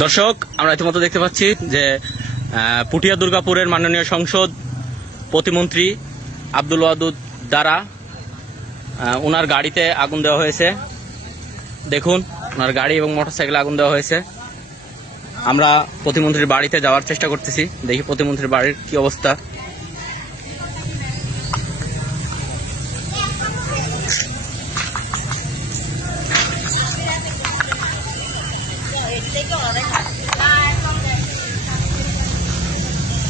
দর্শক, আমরা ইতিমধ্যে দেখতে পাচ্ছি যে পুঠিয়া দুর্গাপুরের মাননীয় সংসদ প্রতিমন্ত্রী আব্দুল ওয়াদুদ দ্বারা ওনার গাড়িতে আগুন দেওয়া হয়েছে। দেখুন, ওনার গাড়ি এবং মোটরসাইকেলে আগুন দেওয়া হয়েছে। আমরা প্রতিমন্ত্রীর বাড়িতে যাওয়ার চেষ্টা করতেছি, দেখি প্রতিমন্ত্রীর বাড়ির কি অবস্থা।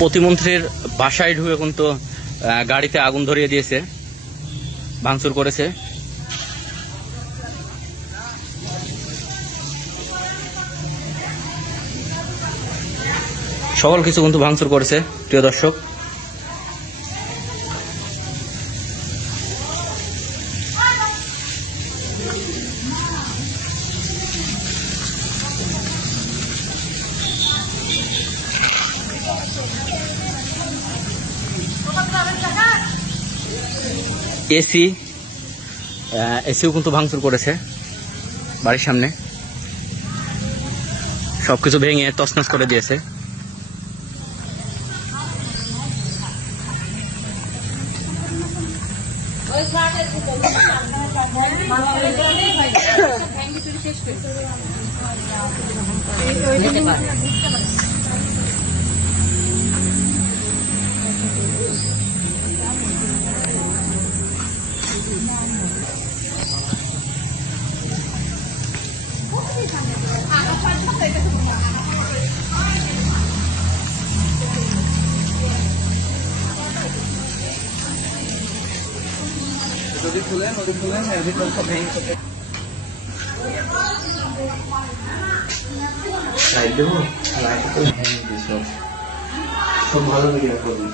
প্রতিমন্ত্রীর বাসায় ঢুকে কিন্তু গাড়িতে আগুন ধরিয়ে দিয়েছে, ভাঙচুর করেছে। সকল কিছু কিন্তু ভাঙচুর করেছে। প্রিয় দর্শক, এসিও কিন্তু ভাঙচুর করেছে বাড়ির সামনে, সবকিছু ভেঙে তছনছ করে দিয়েছে। যদি খুলেন এর ভিতর সব ভেঙে যাবে। লাইট দেবো, লাইট তো ভেঙে দিয়েছ, সব ভালো ভিডিও করবি।